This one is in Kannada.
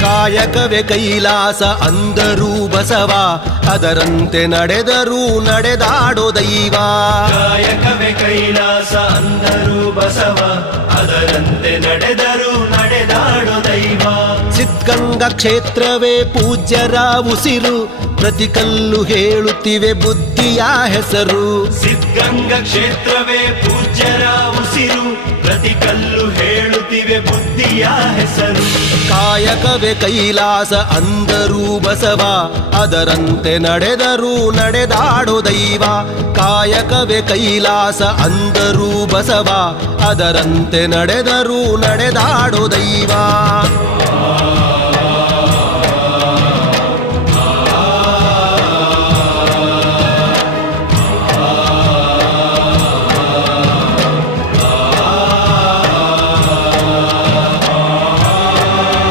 ಕಾಯಕವೇ ಕೈಲಾಸ ಅಂದರೂ ಬಸವ, ಅದರಂತೆ ನಡೆದರೂ ನಡೆದಾಡೋ ದೈವ. ಕಾಯಕವೇ ಕೈಲಾಸ ಅಂದರೂ ಬಸವ, ಅದರಂತೆ ನಡೆದರೂ ನಡೆದಾಡೋ ದೈವ. ಸಿದ್ಧಗಂಗಾ ಕ್ಷೇತ್ರವೇ ಪೂಜ್ಯರ ಉಸಿರು, ಪ್ರತಿ ಕಲ್ಲು ಹೇಳುತ್ತಿವೆ ಬುದ್ಧಿಯ ಹೆಸರು. ಸಿದ್ಧಗಂಗಾ ಕ್ಷೇತ್ರವೇ ಪೂಜ್ಯರ ಉಸಿರು, ಪ್ರತಿ ಕಲ್ಲು ಹೇಳುತ್ತಿವೆ ಬುದ್ಧಿಯ ಹೆಸರು. ಕಾಯಕವೇ ಕೈಲಾಸ ಅಂದರೂ ಬಸವ, ಅದರಂತೆ ನಡೆದರೂ ನಡೆದಾಡೋ ದೈವ. ಕಾಯಕವೇ ಕೈಲಾಸ ಅಂದರೂ ಬಸವ, ಅದರಂತೆ ನಡೆದರೂ ನಡೆದಾಡೋ ದೈವ.